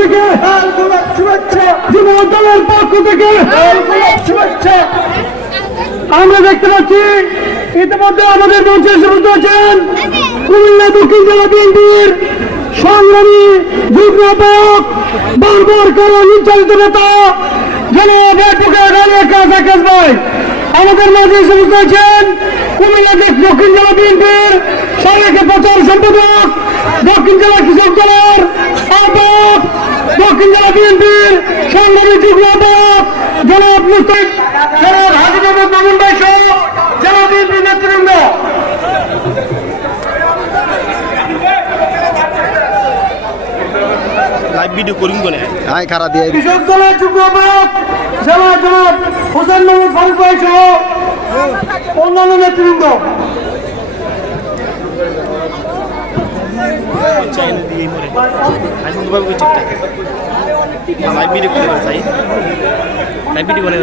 থেকে যুব দলের পক্ষ থেকে শুভেচ্ছা। আমরা দেখতে পাচ্ছি ইতিমধ্যে আমাদের মঞ্চে উপস্থিত আছেন কুমিল্লা দক্ষিণ জেলা বিএনপির সংগ্রামী যুগ্ম আহ্বায়ক বারবার করে নির্যাতিত নেতা জনাব অ্যাডভোকেট আলী আকাশ ভাই আমাদের মাঝে উপস্থিত আছেন কুমিল্লা দক্ষিণ জেলা বিএনপির সাবেক প্রচার সম্পাদক, দক্ষিণ জেলা কৃষক দলের আহ্বায়ক, দক্ষিণ জেলা বিএনপির সংগ্রামী যুগ্ম আহ্বায়ক জনাব মুস্তাক, জনাব হাজি মোহাম্মদ মামুন ভাই সহ জেলা বিএনপির নেতৃবৃন্দ। লাইভ ভিডিও করিং বলে হ্যাঁ খারাপ দিয়ে কৃষক দলের যুগ্ম আহ্বায়ক জেলা জনাব হোসেন মোহাম্মদ ফারুক ভাই সহ অন্যান্য নেতৃবৃন্দ। লাইভ ভিডিও করে লাইভ ভিডিও করে